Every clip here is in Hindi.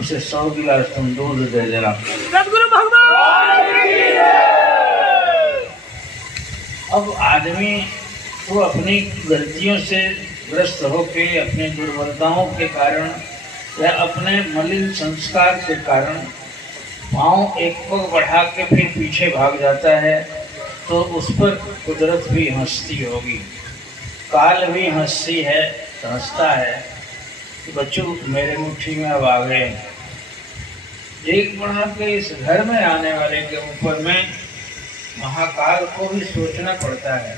उसे 100 गिलास तुम दूध दे देना। सदगुरु भगवान की जय। अब आदमी वो अपनी गलतियों से ग्रस्त होके, अपनी दुर्बलताओं के कारण या अपने मलिन संस्कार के कारण पाँव एक पग बढ़ा के फिर पीछे भाग जाता है, तो उस पर कुदरत भी हंसती होगी, काल भी हंसती है, हंसता है कि बच्चों मेरे मुट्ठी में अब आ गए। एक बढ़ा के इस घर में आने वाले के ऊपर में महाकाल को भी सोचना पड़ता है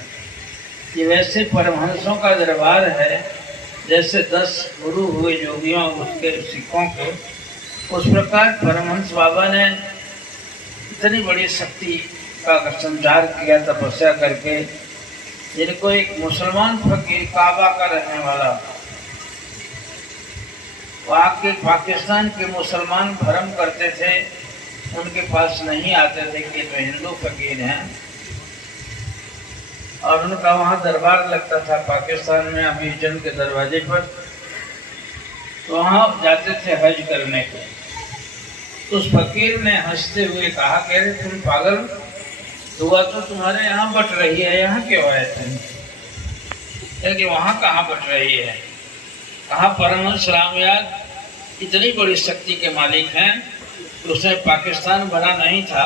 कि वैसे परमहंसों का दरबार है, जैसे 10 गुरु हुए जोगियों उसके सिखों के, उस प्रकार परमहंस बाबा ने इतनी बड़ी शक्ति का संचार किया तपस्या करके, जिनको एक मुसलमान फकीर काबा का रहने वाला, वहाँ के पाकिस्तान के मुसलमान भरम करते थे, उनके पास नहीं आते थे कि तो हिंदू फकीर हैं, और उनका वहाँ दरबार लगता था पाकिस्तान में अमीरजन के दरवाजे पर, तो वहाँ जाते थे हज करने को। तो उस फकीर ने हंसते हुए कहा कि अरे तुम पागल, दुआ तो तुम्हारे यहाँ बट रही है, यहाँ क्यों आए तुम? कि वहाँ कहाँ बट रही है? कहाँ परमहंस रामयाद इतनी बड़ी शक्ति के मालिक हैं, तो उसने पाकिस्तान बना नहीं था,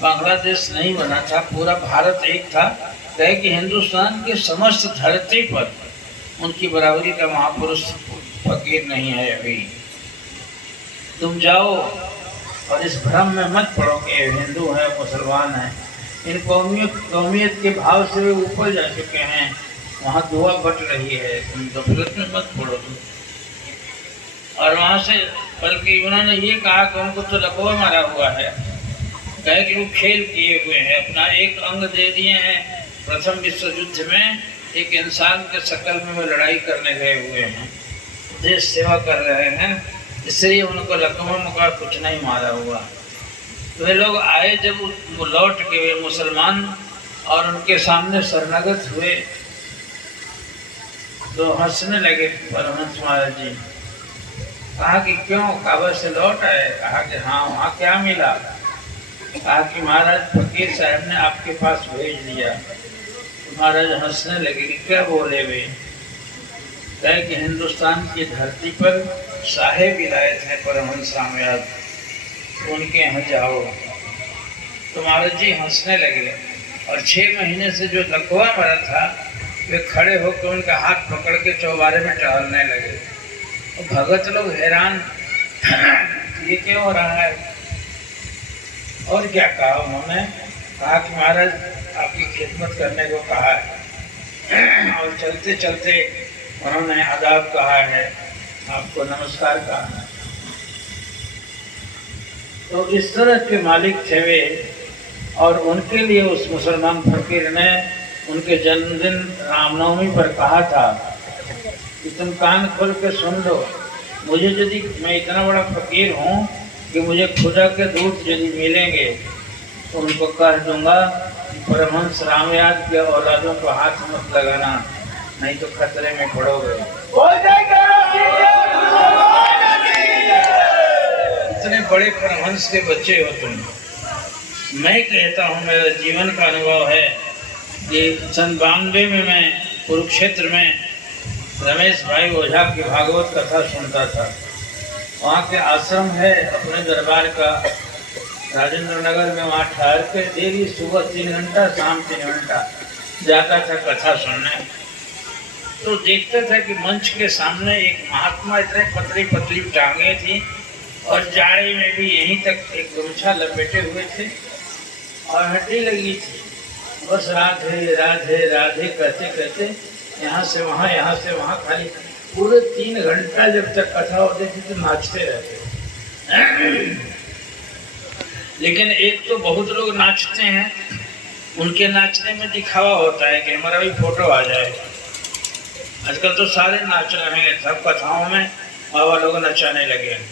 बांग्लादेश नहीं बना था, पूरा भारत एक था। कहे कि हिंदुस्तान के समस्त धरती पर उनकी बराबरी का महापुरुष फकीर नहीं है अभी। तुम जाओ और इस भ्रम में मत पड़ो कि हिंदू है मुसलमान है, इन कौमियत के भाव से वे ऊपर जा चुके हैं, वहाँ दुआ बट रही है, तुम गफलत में मत पड़ो तुम। और वहाँ से बल्कि उन्होंने ये कहा कि उनको तो लकवा मारा हुआ है, कहे कि वो खेल किए हुए हैं, अपना एक अंग दे दिए हैं प्रथम विश्व युद्ध में, एक इंसान के शक्ल में वो लड़ाई करने गए हुए हैं, देश सेवा कर रहे हैं, इसलिए उनको लकवा मुका कुछ नहीं मारा हुआ। वे लोग आए जब वो लौट के वे मुसलमान और उनके सामने शरणागत हुए, तो हंसने लगे परमहंस महाराज जी। कहा कि क्यों, काबा से लौट आए? कहा कि हाँ। वहाँ क्या मिला? कहा कि महाराज फकीर साहब ने आपके पास भेज दिया। तो महाराज हंसने लगे कि क्या बोले वे? कहे कि हिंदुस्तान की धरती पर साहेब विलायत है परमहंस रामयाद, उनके यहाँ जाओ। तो महाराज जी हंसने लगे, और 6 महीने से जो लकवा मरा था, वे खड़े होकर उनका हाथ पकड़ के चौबारे में टहलने लगे। तो भगत लोग हैरान, ये क्यों हो रहा है? और क्या कहा उन्होंने? कहा कि महाराज आपकी खिदमत करने को कहा है, और चलते चलते उन्होंने आदाब कहा है, आपको नमस्कार कहा है। तो इस तरह के मालिक थे वे, और उनके लिए उस मुसलमान फकीर ने उनके जन्मदिन रामनवमी पर कहा था कि तुम कान खोल के सुन लो, मुझे यदि, मैं इतना बड़ा फकीर हूँ कि मुझे खुदा के दूत यदि मिलेंगे तो उनको कह दूंगा परमहंस रामयाद के औलादों को हाथ मत लगाना, नहीं तो खतरे में पड़ोगे। इतने बड़े परमहंस के बच्चे हो तुम। मैं कहता हूँ, मेरा जीवन का अनुभव है कि सन 92 में मैं कुरुक्षेत्र में रमेश भाई ओझा की भागवत कथा सुनता था। वहाँ के आश्रम है अपने दरबार का, राजेंद्र नगर में, वहाँ ठहर के डेली सुबह 3 घंटा, शाम 3 घंटा जाता था कथा सुनने। तो देखते थे कि मंच के सामने एक महात्मा, इतने पतली पतली टांगे थी, और जाड़े में भी यहीं तक एक गमछा लपेटे हुए थे, और हड्डी लगी थी, बस राधे राधे राधे कहते कहते यहाँ से वहाँ खाली पूरे 3 घंटा जब तक कथा होती थी तो नाचते रहते। लेकिन एक तो बहुत लोग नाचते हैं, उनके नाचने में दिखावा होता है कि हमारा भी फोटो आ जाए। आजकल तो सारे नाच रहे हैं, सब कथाओं में बाबा लोग नचाने लगे हैं।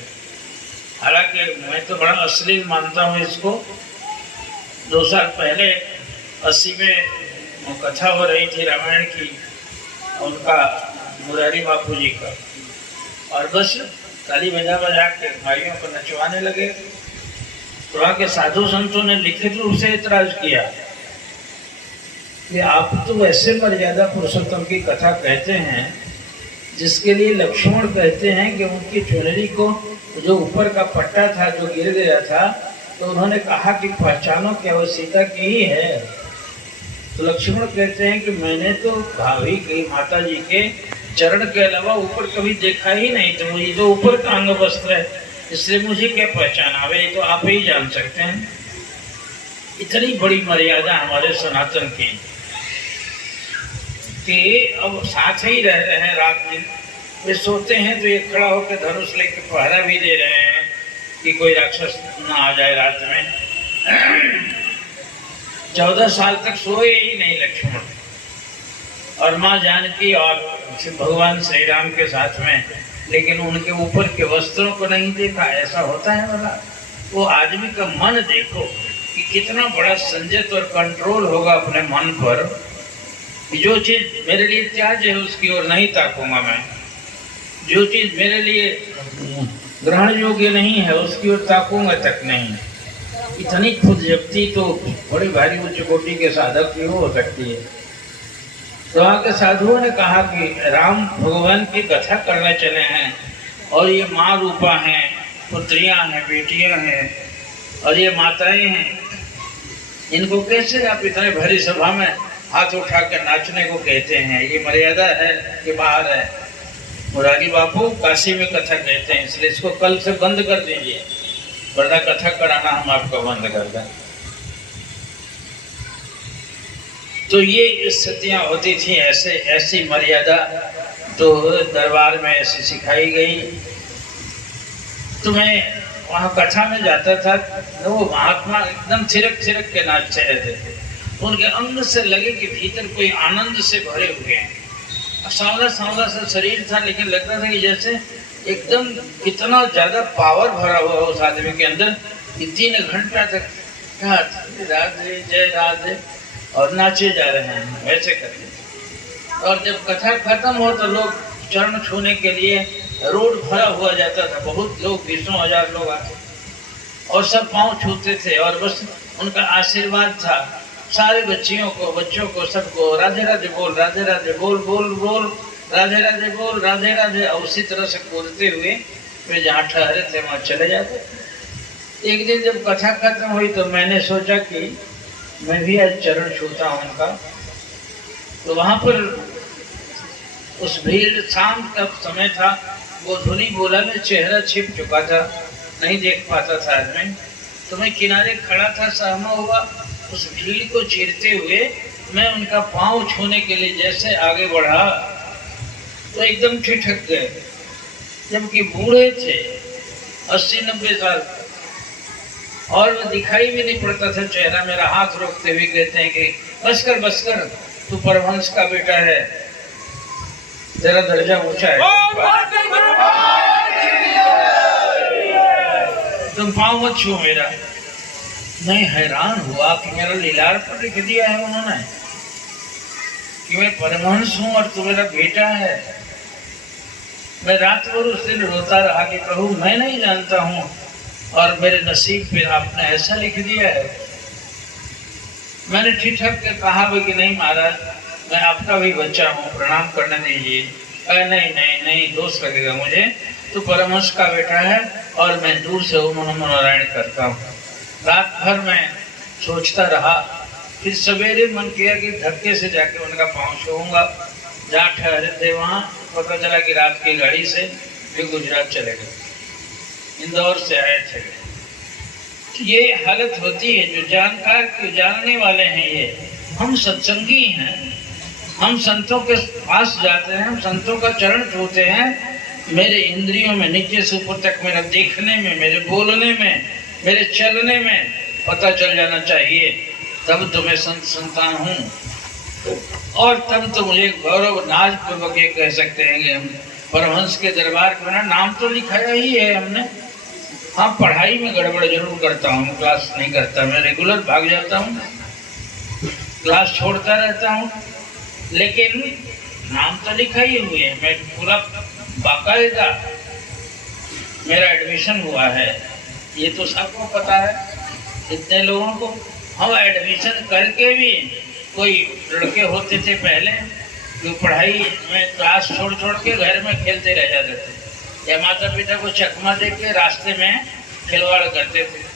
हालांकि मैं तो बड़ा अश्लील मानता हूँ इसको। 2 साल पहले 80 में वो कथा हो रही थी रामायण की, उनका मुरारी बापू जी का, और बस ताली बजा के भाइयों को नचवाने लगे। तो वहाँ के साधु संतों ने लिखित रूप से इतराज किया कि आप तो ऐसे मर्यादा पुरुषोत्तम की कथा कहते हैं जिसके लिए लक्ष्मण कहते हैं कि उनकी चुनरी को जो ऊपर का पट्टा था जो गिर गया था, तो उन्होंने कहा कि पहचानो क्या वो सीता की ही है। तो लक्ष्मण कहते हैं कि मैंने तो भाभी की माता जी के चरण के अलावा ऊपर कभी देखा ही नहीं, तो ये तो ऊपर का अंग वस्त्र है, इसलिए मुझे क्या पहचान आवे, ये तो आप ही जान सकते हैं। इतनी बड़ी मर्यादा हमारे सनातन की कि अब साथ ही रह रहे हैं, रात दिन वे सोते हैं तो ये खड़ा होकर धनुष लेके पहरा भी दे रहे हैं कि कोई राक्षस ना आ जाए रात में। 14 साल तक सोए ही नहीं लक्ष्मण, और माँ जानकी और भगवान श्री राम के साथ में, लेकिन उनके ऊपर के वस्त्रों को नहीं देखा। ऐसा होता है वाला। वो आदमी का मन देखो कि कितना बड़ा संयत और कंट्रोल होगा अपने मन पर। जो चीज मेरे लिए त्याज्य है उसकी ओर नहीं ताकूंगा मैं, जो चीज मेरे लिए ग्रहण योग्य नहीं है उसकी ओर ताकूंगा तक नहीं। इतनी खुद जब्ती तो बड़ी भारी उच्च कोटि के साधक की हो सकती है। तो वहाँ के साधुओं ने कहा कि राम भगवान की कथा करने चले हैं और ये माँ रूपा हैं, पुत्रियां हैं, बेटियां हैं और ये माताएं हैं, इनको कैसे आप इतने भरी सभा में हाथ उठा के नाचने को कहते हैं? ये मर्यादा है कि बाहर है? मुरारी बापू काशी में कथा कहते हैं, इसलिए इसको कल से बंद कर दीजिए, वरना कथा कराना हम आपको बंद कर दें। तो ये स्थितियां होती थी, ऐसी मर्यादा तो दरबार में ऐसी सिखाई गई। तो मैं वहाँ कथा में जाता था, तो वो महात्मा एकदम थिरक थिरक के नाचते रहते थे। उनके अंग से लगे कि भीतर कोई आनंद से भरे हुए हैं। सांवला सांवला सा शरीर था, लेकिन लगता था कि जैसे एकदम कितना ज्यादा पावर भरा हुआ उस आदमी के अंदर। 3 घंटा तक राधे जय राधे और नाचे जा रहे हैं वैसे करके। और जब कथा खत्म हो तो लोग चरण छूने के लिए रोड भरा हुआ जाता था, बहुत लोग, 20,000 लोग आते और सब पांव छूते थे और बस उनका आशीर्वाद था। सारे बच्चों को सबको राधे राधे बोल, राधे राधे बोल, बोल बोल राधे राधे बोल, राधे राधे, और उसी तरह से बोलते हुए वे जहाँ ठहरे थे वहाँ चले जाते। एक दिन जब कथा खत्म हुई तो मैंने सोचा कि मैं भी आज चरण छूता हूँ उनका। तो वहाँ पर उस भीड़, शाम का समय था, गोधूली बोला में चेहरा छिप चुका था, नहीं देख पाता था आदमी। तो मैं किनारे खड़ा था, सहमा हुआ, उस भीड़ को चीरते हुए मैं उनका पांव छूने के लिए जैसे आगे बढ़ा तो एकदम ठिठक गए, जबकि बूढ़े थे, 80-90 साल, और दिखाई भी नहीं पड़ता था चेहरा। मेरा हाथ रोकते हुए कहते हैं कि बस कर, तू परमहंस का बेटा है, तेरा दर्जा ऊंचा है, तुम पाँव मत छू मेरा। मैं हैरान हुआ कि मेरा लीलार पर लिख दिया है उन्होंने कि मैं परमहंस हूँ और तू मेरा बेटा है। मैं रात भर उस दिन रोता रहा कि प्रभु मैं नहीं जानता हूँ और मेरे नसीब पे आपने ऐसा लिख दिया है। मैंने ठिठक के कहा कि नहीं महाराज, मैं आपका भी बच्चा हूँ, प्रणाम करने दीजिए। नहीं नहीं नहीं, दोष लगेगा मुझे, तू परमहंस का बेटा है और मैं दूर से ओम नमो नारायण करता हूँ। रात भर मैं सोचता रहा, फिर सवेरे मन किया कि धक्के से जाके उनका पाँव छूऊंगा। जहाँ ठहरे थे वहाँ पता चला कि रात की गाड़ी से वे गुजरात चले गए, इंदौर से आए थे। ये हालत होती है, जो जानने वाले हैं, ये हम सत्संगी हैं, हम संतों के पास जाते हैं, हम संतों का चरण छूते हैं। मेरे इंद्रियों में नीचे से ऊपर तक, मेरे देखने में, मेरे बोलने में, मेरे चलने में पता चल जाना चाहिए, तब तो मैं संतान हूँ। और तब तो मुझे गौरव नाज पूर्वक ये कह सकते हैं कि हम परमहंस के दरबार में नाम तो लिखाया ही है हमने। हाँ, पढ़ाई में गड़बड़ जरूर करता हूँ, क्लास नहीं करता, मैं रेगुलर भाग जाता हूँ, क्लास छोड़ता रहता हूँ, लेकिन नाम तो लिखा ही हुए है। मैं पूरा बाकायदा मेरा एडमिशन हुआ है, ये तो सबको पता है, इतने लोगों को। हम एडमिशन करके भी कोई लड़के होते थे पहले जो पढ़ाई में क्लास छोड़ छोड़ के घर में खेलते रह जाते थे, या माता पिता को चकमा दे के रास्ते में खिलवाड़ करते थे।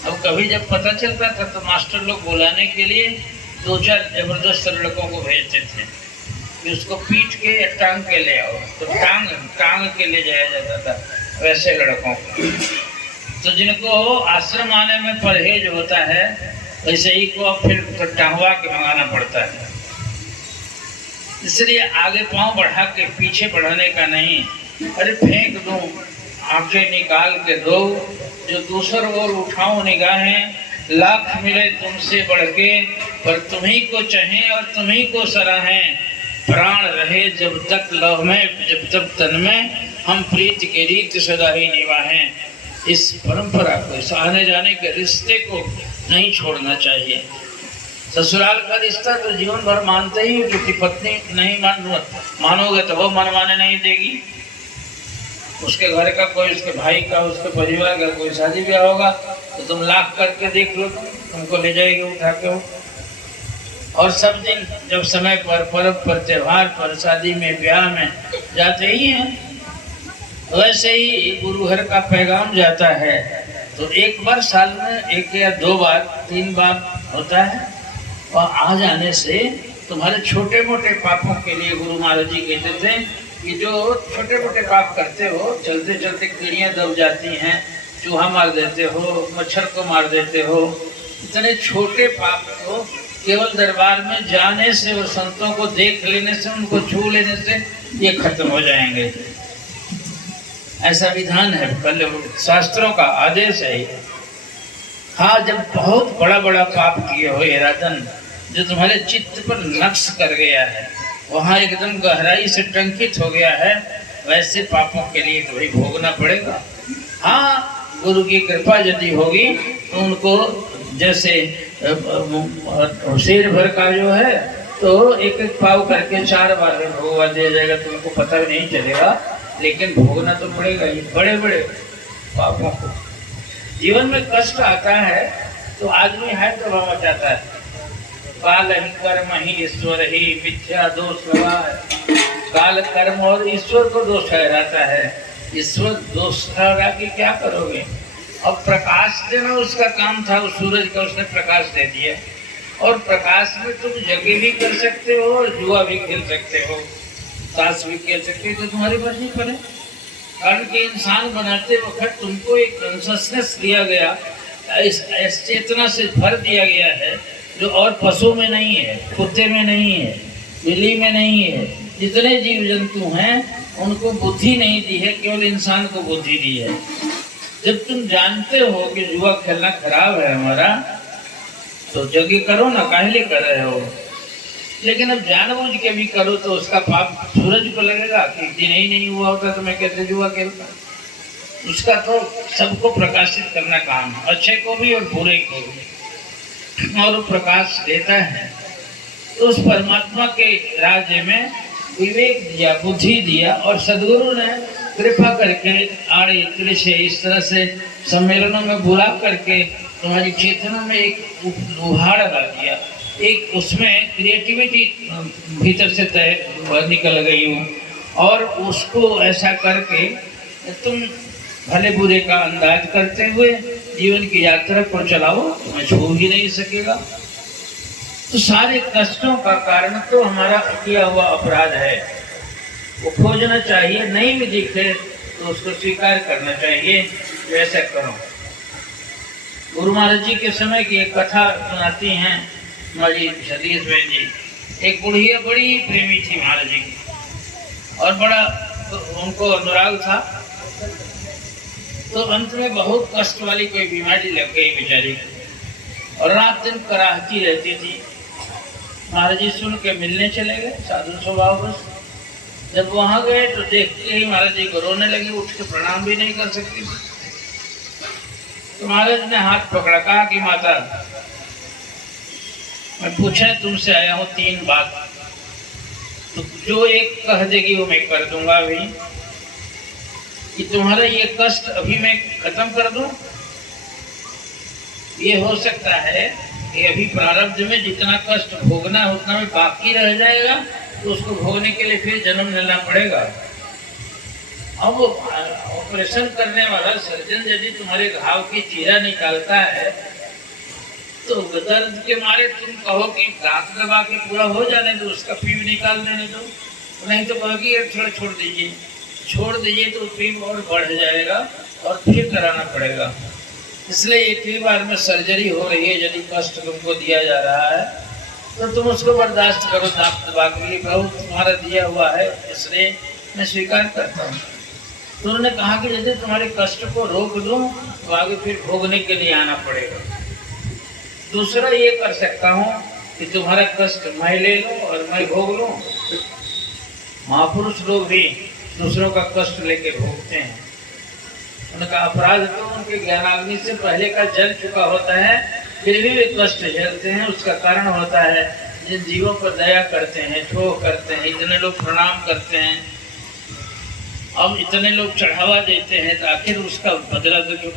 अब कभी जब पता चलता था तो मास्टर लोग बुलाने के लिए 2-4 जबरदस्त लड़कों को भेजते थे कि उसको पीट के या टांग के ले आओ, तो टांग के ले जाया जाता था वैसे लड़कों को। तो जिनको आश्रम आने में परहेज होता है वैसे ही को फिर तो टांगवा के मंगाना पड़ता है। इसलिए आगे पांव बढ़ा के पीछे बढ़ाने का नहीं, अरे फेंक दूं, आंखें निकाल के दो, जो दूसर ओर उठाऊं निगाहें, लाख मिले तुमसे बढ़ के, पर तुम्ही को चाहें और तुम्ही को सराहें, प्राण रहे जब तक लव में जब तक तन में, हम प्रीत के रीत सदा ही निभाएं। इस परंपरा को, इस आने जाने के रिश्ते को नहीं छोड़ना चाहिए। ससुराल का रिश्ता तो जीवन भर मानते ही, क्योंकि पत्नी नहीं मानोगे तो वो मनवाने नहीं देगी। उसके घर का कोई, उसके भाई का, उसके परिवार का कोई शादी ब्याह होगा तो तुम लाख करके देख लो, तुमको ले जाएगी उठा के वो। और सब दिन जब समय पर, पर्व पर, त्योहार पर, शादी में, ब्याह में जाते ही हैं, वैसे ही गुरु घर का पैगाम जाता है। तो एक बार साल में 1 या 2 बार 3 बार होता है, और आ जाने से तुम्हारे छोटे मोटे पापों के लिए गुरु महाराज जी कहते थे कि जो छोटे मोटे पाप करते हो, चलते चलते कीड़ियाँ दब जाती हैं, चूहा मार देते हो, मच्छर को मार देते हो, इतने छोटे पाप को केवल दरबार में जाने से और संतों को देख लेने से, उनको छू लेने से ये खत्म हो जाएंगे। ऐसा विधान है, शास्त्रों का आदेश है। हाँ, जब बहुत बड़ा बड़ा पाप किए हो ये राजन, जो तुम्हारे चित्त पर नक्श कर गया है, वहाँ एकदम गहराई से टंकित हो गया है, वैसे पापों के लिए तो भाई भोगना पड़ेगा। हाँ, गुरु की कृपा यदि होगी तो उनको, जैसे शेर भर का जो है तो एक एक पाव करके 4 बार में भोगवा दिया जाएगा, तो उनको पता भी नहीं चलेगा, लेकिन भोगना तो पड़ेगा ही बड़े बड़े पापों को। जीवन में कष्ट आता है तो आदमी है तो भाव मचाता है, काल ही कर्म ही ईश्वर ही मिथ्या दोष लगा है। काल कर्म और ईश्वर को दोष ठहराता है, ईश्वर दोष ठहरा के क्या करोगे। अब प्रकाश देना उसका काम था, उस सूरज का उसने प्रकाश दे दिया, और प्रकाश में तुम जगे भी कर सकते हो और जुआ भी खेल सकते हो, ताश भी खेल सकते हो, तो तुम्हारी मर्जी पर है। कारण के इंसान बनाते वक्त तुमको एक कॉन्शसनेस दिया गया, इस चेतना से भर दिया गया है जो और पशु में नहीं है, कुत्ते में नहीं है, बिल्ली में नहीं है। जितने जीव जंतु हैं उनको बुद्धि नहीं दी है, केवल इंसान को बुद्धि दी है। जब तुम जानते हो कि जुआ खेलना खराब है हमारा, तो जगे करो ना, काहे लिए कर रहे हो। लेकिन अब जानबूझ के भी करो तो उसका पाप सूरज को लगेगा कि दिन ही नहीं हुआ होता तो मैं कैसे जुआ खेलता। उसका तो सबको प्रकाशित करना काम है, अच्छे को भी और बुरे को भी, और वो प्रकाश देता है। तो उस परमात्मा के राज्य में विवेक दिया, बुद्धि दिया, और सदगुरु ने कृपा करके आड़े त्रिशे इस तरह से सम्मेलनों में बुला करके तुम्हारी चेतना में एक उभाड़ ला दिया, एक उसमें क्रिएटिविटी भीतर से तय निकल गई हूँ, और उसको ऐसा करके तुम भले बुरे का अंदाज करते हुए जीवन की यात्रा को चलाओ, तुम्हें छू ही नहीं सकेगा। तो सारे कष्टों का कारण तो हमारा किया हुआ अपराध है, वो खोजना चाहिए। नहीं भी दिखे तो उसको स्वीकार करना चाहिए, वैसा करो। गुरु महाराज जी के समय की एक कथा सुनाती हैं हमारी सतीश बहन जी। एक बुढ़िया बड़ी प्रेमी थी महाराज जी की, और बड़ा उनको अनुराग था। तो अंत में बहुत कष्ट वाली कोई बीमारी लग गई बेचारी को, और रात दिन कराहती रहती थी। महाराज जी सुन के मिलने चले गए, साधु स्वभाव बस। जब वहां गए तो देखते ही महाराज जी को रोने लगी, उठ के प्रणाम भी नहीं कर सकती। तो महाराज ने हाथ पकड़ा, कहा कि माता मैं पूछे तुमसे आया हूँ 3 बात, तो जो एक कह देगी वो मैं कर दूंगा। भी कि तुम्हारा ये कष्ट अभी मैं खत्म कर दूं। ये हो सकता है कि अभी प्रारब्ध में जितना कष्ट भोगना है उतना में बाकी रह जाएगा, तो उसको भोगने के लिए फिर जन्म लेना पड़ेगा। अब ऑपरेशन करने वाला सर्जन यदि तुम्हारे घाव की चीरा निकालता है तो दर्द के मारे तुम कहो कि दांत दबा के पूरा हो जाने दो, उसका पीप निकाल देने दो, नहीं तो कहो कि ये थोड़ा छोड़ दीजिए तो पीप और बढ़ जाएगा और फिर कराना पड़ेगा। इसलिए एक ही बार में सर्जरी हो रही है, यदि कष्ट तुमको दिया जा रहा है तो तुम उसको बर्दाश्त करो। दांत दबा के लिए प्रभु तुम्हारा दिया हुआ है, इसलिए मैं स्वीकार करता हूँ। तो उन्होंने कहा कि यदि तुम्हारे कष्ट को रोक दूं तो आगे फिर भोगने के लिए आना पड़ेगा। दूसरा ये कर सकता हूँ कि तुम्हारा कष्ट मैं ले लूं और मैं भोग लूं। महापुरुष लोग भी दूसरों का कष्ट लेके भोगते हैं। उनका अपराध तो उनके ज्ञानाग्नि से पहले का जल चुका होता है, फिर भी वे कष्ट झेलते हैं। उसका कारण होता है जिन जीवों पर दया करते हैं, क्षोभ करते हैं, इतने लोग प्रणाम करते हैं, अब इतने लोग चढ़ावा देते हैं, तो आखिर उसका बदला तो चुका